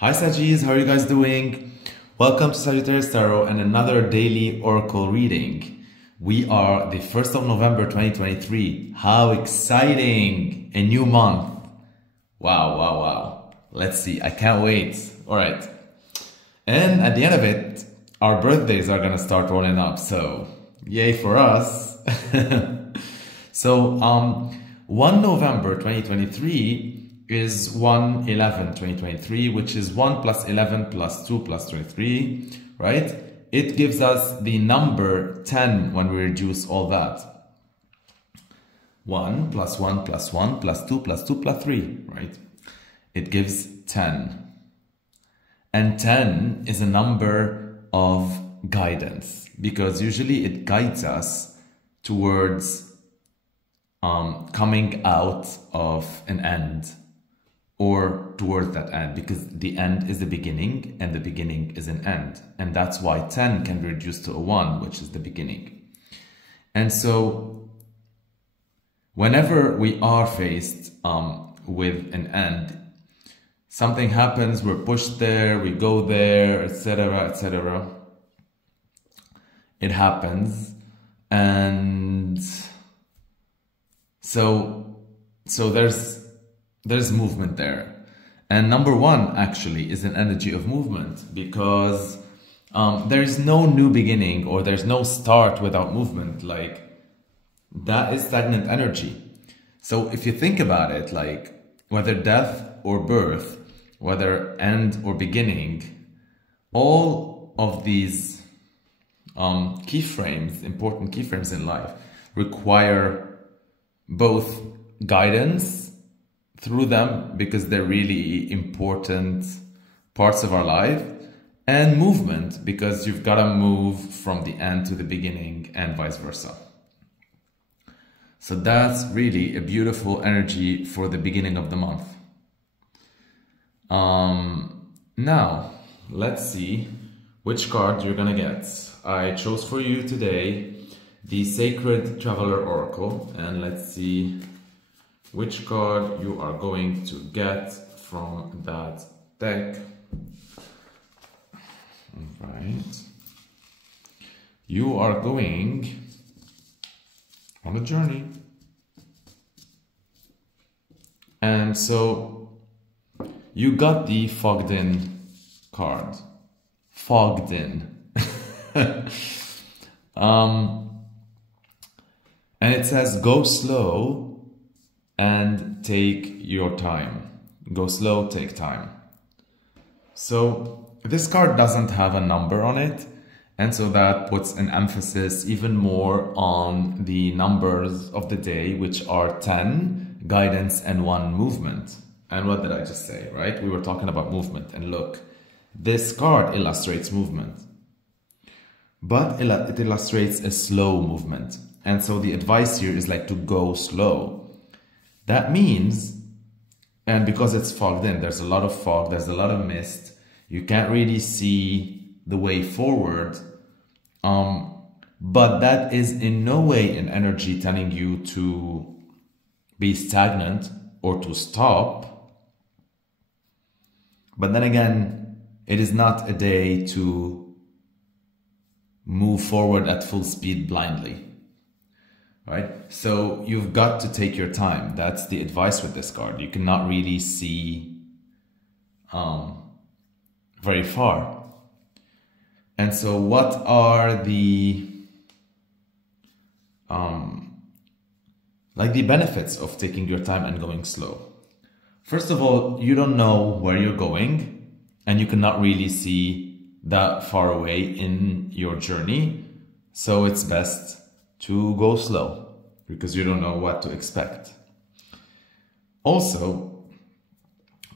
Hi Sagis, how are you guys doing? Welcome to Sagittarius Tarot and another daily oracle reading. We are the 1st of November 2023. How exciting! A new month. Wow. Let's see, I can't wait. Alright. And at the end of it, our birthdays are gonna start rolling up, so yay for us. So 1 November 2023 is 1/11/2023, which is 1 plus 11 plus 2 plus 23, right? It gives us the number 10 when we reduce all that. 1 plus 1 plus 1 plus 2 plus 2 plus 3, right? It gives 10. And 10 is a number of guidance because usually it guides us towards coming out of an end or towards that end, because the end is the beginning and the beginning is an end. And that's why 10 can be reduced to a 1, which is the beginning. And so whenever we are faced with an end, something happens, we're pushed there, we go there, etc., etc. It happens. And so there's movement there. And number 1 actually is an energy of movement, because there is no new beginning or there's no start without movement. Like, that is stagnant energy. So if you think about it, like whether death or birth, whether end or beginning, all of these keyframes, important keyframes in life, require both guidance through them, because they're really important parts of our life, and movement, because you've got to move from the end to the beginning and vice versa. So that's really a beautiful energy for the beginning of the month. Now, let's see which card you're gonna get. I chose for you today the Sacred Traveler Oracle, and let's see which card you are going to get from that deck. Alright. You are going on a journey. And so you got the Fogged In card. Fogged In. And it says go slow and take your time. Go slow, take time. So this card doesn't have a number on it, and so that puts an emphasis even more on the numbers of the day, which are 10, guidance, and 1, movement. And what did I just say, right? We were talking about movement, and look, this card illustrates movement, but it illustrates a slow movement. And so the advice here is like to go slow. That means, and because it's fogged in, there's a lot of fog, there's a lot of mist, you can't really see the way forward, but that is in no way an energy telling you to be stagnant or to stop. But then again, it is not a day to move forward at full speed blindly. Right? So you've got to take your time. That's the advice with this card. You cannot really see very far. And so what are the like the benefits of taking your time and going slow? First of all, you don't know where you're going, and you cannot really see that far away in your journey. So it's best to go slow, because you don't know what to expect. Also,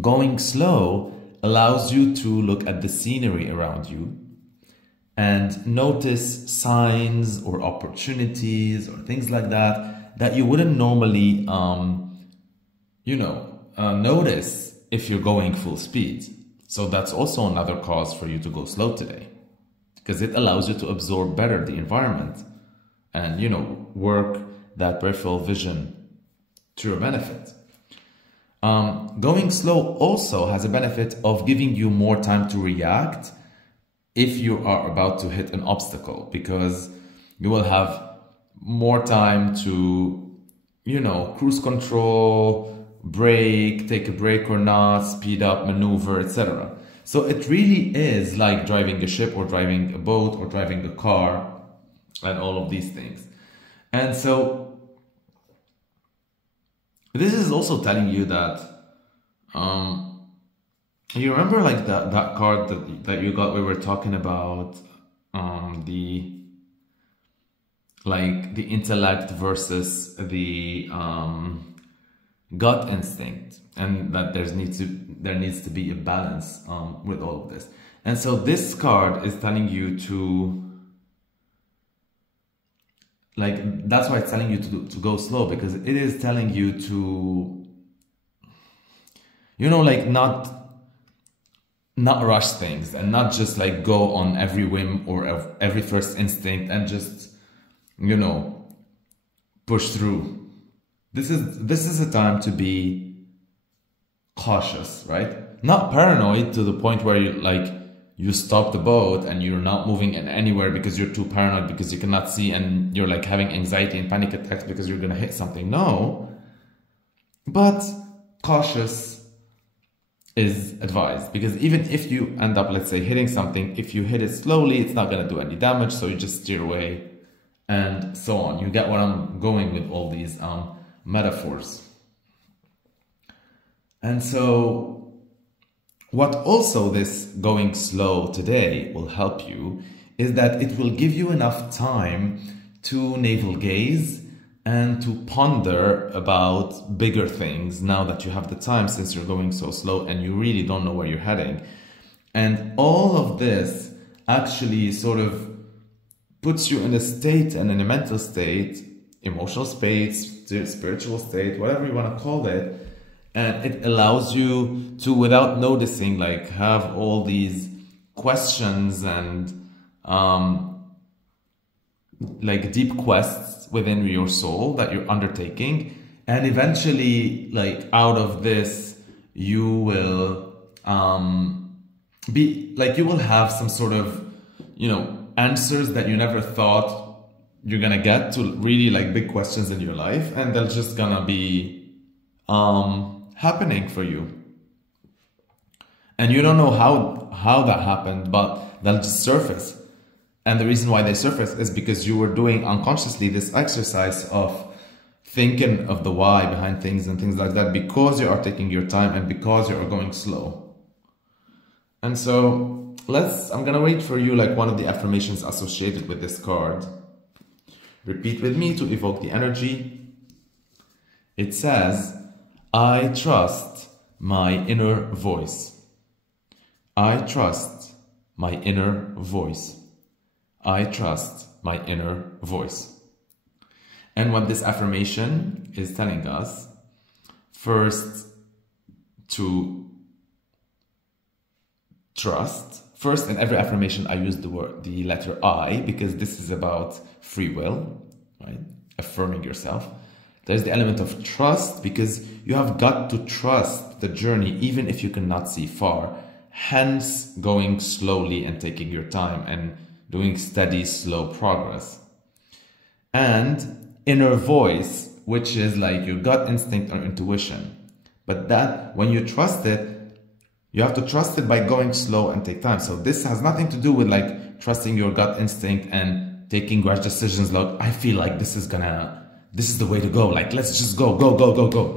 going slow allows you to look at the scenery around you and notice signs or opportunities or things like that that you wouldn't normally, notice if you're going full speed. So that's also another cause for you to go slow today, because it allows you to absorb better the environment and, work that peripheral vision to your benefit. Going slow also has a benefit of giving you more time to react if you are about to hit an obstacle, because you will have more time to, you know, cruise control, brake, take a break or not, speed up, maneuver, etc. So it really is like driving a ship or driving a boat or driving a car and all of these things. And so this is also telling you that you remember like that card that you got, we were talking about the intellect versus the gut instinct, and that there needs to be a balance with all of this. And so this card is telling you to, like, that's why it's telling you to go slow, because it is telling you to, you know, like not rush things and not just like go on every whim or every first instinct and just, you know, push through. This is a time to be cautious, right? Not paranoid to the point where you stop the boat and you're not moving anywhere because you're too paranoid, because you cannot see and you're like having anxiety and panic attacks because you're gonna hit something. No, but cautious is advised, because even if you end up, let's say, hitting something, if you hit it slowly, it's not gonna do any damage, so you just steer away and so on. You get where I'm going with all these metaphors. And so what also this going slow today will help you is that it will give you enough time to navel gaze and to ponder about bigger things now that you have the time, since you're going so slow and you really don't know where you're heading. And all of this actually sort of puts you in a state and in a mental state, emotional state, spiritual state, whatever you want to call it. And it allows you to, without noticing, like have all these questions and like deep quests within your soul that you're undertaking. And eventually, like out of this, you will be like, you will have some sort of, you know, answers that you never thought you're gonna get to really like big questions in your life, and they're just gonna be happening for you. And you don't know how that happened, but they'll just surface. And the reason why they surface is because you were doing unconsciously this exercise of thinking of the why behind things and things like that, because you are taking your time and because you are going slow. And so I'm gonna read for you like one of the affirmations associated with this card. Repeat with me to evoke the energy. It says, I trust my inner voice. I trust my inner voice. I trust my inner voice. And what this affirmation is telling us, first, to trust. First, in every affirmation, I use the letter I, because this is about free will, right? Affirming yourself. There's the element of trust, because you have got to trust the journey, even if you cannot see far. Hence, going slowly and taking your time and doing steady, slow progress. And inner voice, which is like your gut instinct or intuition. But that, when you trust it, you have to trust it by going slow and take time. So this has nothing to do with like trusting your gut instinct and taking rash decisions like, I feel like this is the way to go. Like, let's just go.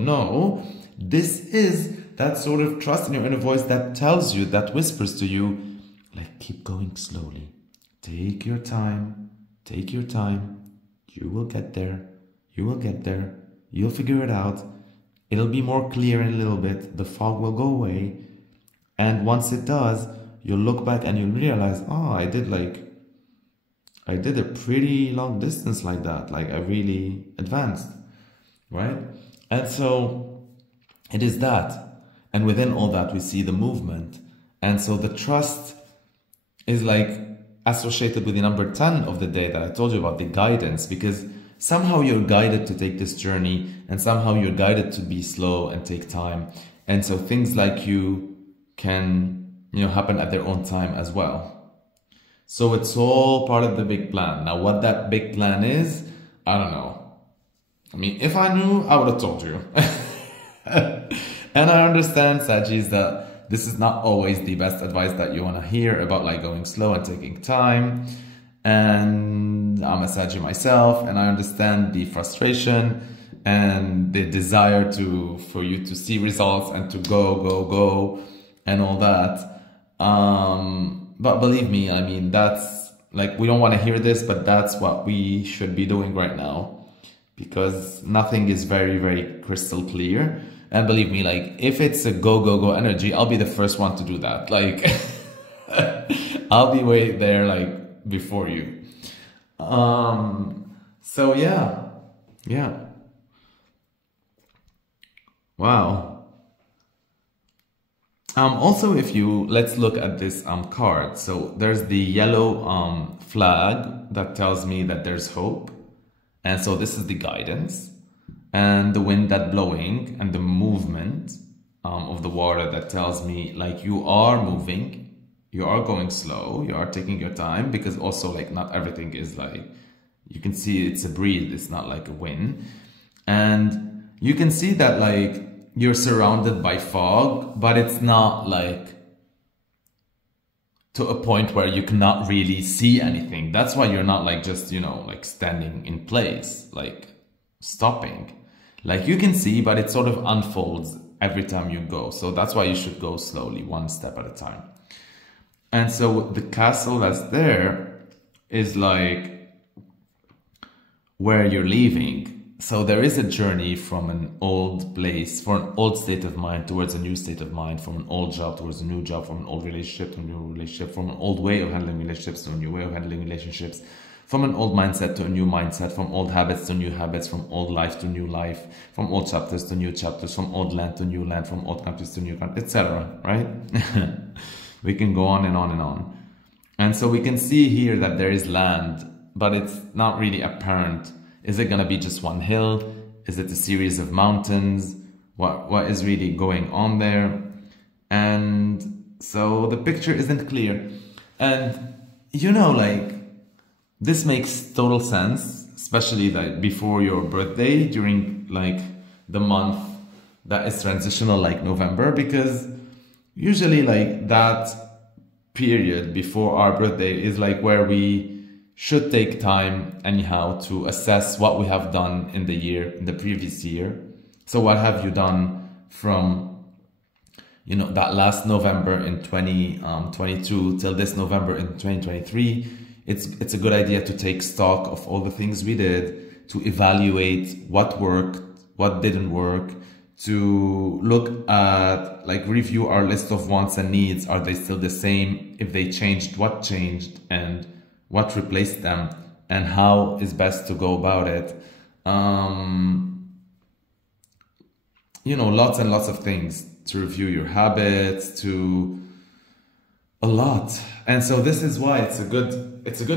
No, this is that sort of trust in your inner voice that tells you, that whispers to you, like, keep going slowly. Take your time. Take your time. You will get there. You will get there. You'll figure it out. It'll be more clear in a little bit. The fog will go away. And once it does, you'll look back and you'll realize, oh, I did a pretty long distance like that. Like, I really advanced, right? And so it is that. And within all that, we see the movement. And so the trust is like associated with the number 10 of the day that I told you about, the guidance, because somehow you're guided to take this journey, and somehow you're guided to be slow and take time. And so things like you can, you know, happen at their own time as well. So it's all part of the big plan. Now, what that big plan is, I don't know. I mean, if I knew, I would have told you. And I understand, Sagis, that this is not always the best advice that you want to hear about like going slow and taking time. And I'm a Saggy myself, and I understand the frustration and the desire for you to see results and to go and all that. But believe me, I mean, that's like, we don't want to hear this, but that's what we should be doing right now, because nothing is very, very crystal clear. And believe me, like, if it's a go energy, I'll be the first one to do that. Like, I'll be way there, like, before you. So yeah. Wow. Also, if you, let's look at this card. So there's the yellow flag that tells me that there's hope. And so this is the guidance, and the wind that blowing, and the movement of the water that tells me like you are moving. You are going slow, you are taking your time, because also like not everything is like, you can see it's a breeze, it's not like a wind. And you can see that like you're surrounded by fog, but it's not like to a point where you cannot really see anything. That's why you're not like just, you know, like standing in place, like stopping. Like you can see, but it sort of unfolds every time you go. So that's why you should go slowly, one step at a time. And so the castle that's there is like where you're leaving. So there is a journey from an old place, from an old state of mind towards a new state of mind, from an old job towards a new job, from an old relationship to a new relationship, from an old way of handling relationships to a new way of handling relationships, from an old mindset to a new mindset, from old habits to new habits, from old life to new life, from old chapters to new chapters, from old land to new land, from old countries to new countries, etc. Right? We can go on and on and on. And so we can see here that there is land, but it's not really apparent. Is it going to be just one hill? Is it a series of mountains? What is really going on there? And so the picture isn't clear. And you know, like, this makes total sense, especially like before your birthday, during like the month that is transitional, like November, because usually like that period before our birthday is like where we should take time anyhow to assess what we have done in the year, in the previous year. So what have you done from, you know, that last November in 2022 till this November in 2023? It's a good idea to take stock of all the things we did, to evaluate what worked, what didn't work, to look at, like, review our list of wants and needs. Are they still the same? If they changed, what changed and what replaced them, and how is best to go about it. You know, lots and lots of things to review, your habits, to a lot. And so this is why it's a good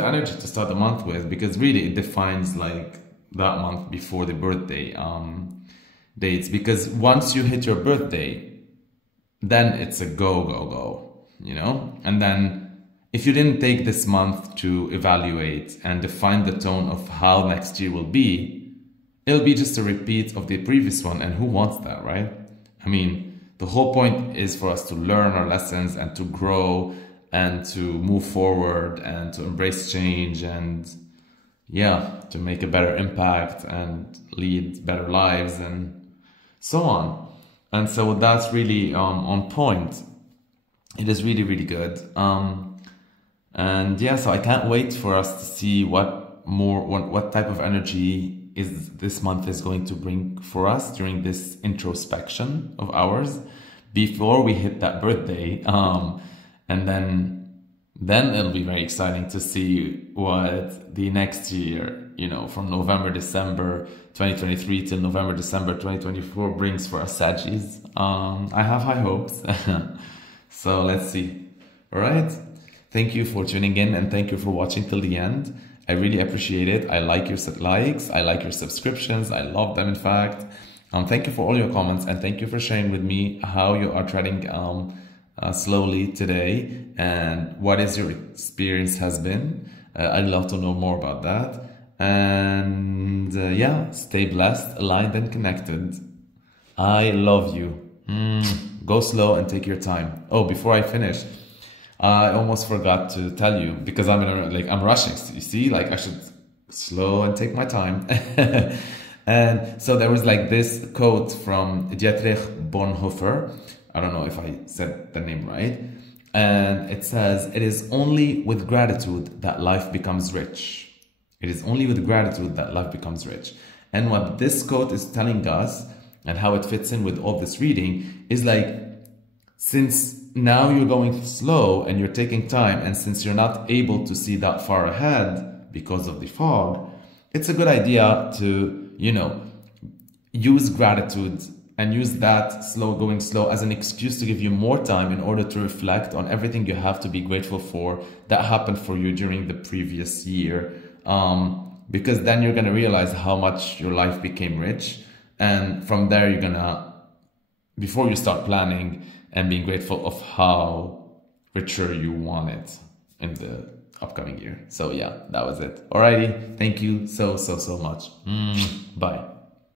energy to start the month with, because really it defines like that month before the birthday dates. Because once you hit your birthday, then it's a go, you know. And then if you didn't take this month to evaluate and define the tone of how next year will be, it'll be just a repeat of the previous one. And who wants that, right? I mean, the whole point is for us to learn our lessons and to grow and to move forward and to embrace change and, yeah, to make a better impact and lead better lives and so on. And so that's really on point. It is really, really good. And yeah, so I can't wait for us to see what type of energy is this month is going to bring for us during this introspection of ours before we hit that birthday. And then it'll be very exciting to see what the next year, you know, from November, December 2023 till November, December 2024 brings for us Saggies. I have high hopes. So let's see. All right. Thank you for tuning in, and thank you for watching till the end. I really appreciate it. I like your likes. I like your subscriptions. I love them, in fact. Thank you for all your comments, and thank you for sharing with me how you are treading slowly today and what is your experience has been. I'd love to know more about that. And yeah, stay blessed, aligned, and connected. I love you. Go slow and take your time. Oh, before I finish, I almost forgot to tell you, because I'm rushing. You see, like I should slow and take my time. And so there was like this quote from Dietrich Bonhoeffer. I don't know if I said the name right. And it says, "It is only with gratitude that life becomes rich." It is only with gratitude that life becomes rich. And what this quote is telling us, and how it fits in with all this reading, is like, since now you're going slow and you're taking time, and since you're not able to see that far ahead because of the fog, it's a good idea to, you know, use gratitude and use that going slow as an excuse to give you more time in order to reflect on everything you have to be grateful for that happened for you during the previous year. Because then you're going to realize how much your life became rich. And from there, you're going to, before you start planning and being grateful of how richer you want it in the upcoming year. So yeah, that was it. Alrighty. Thank you so much. Bye.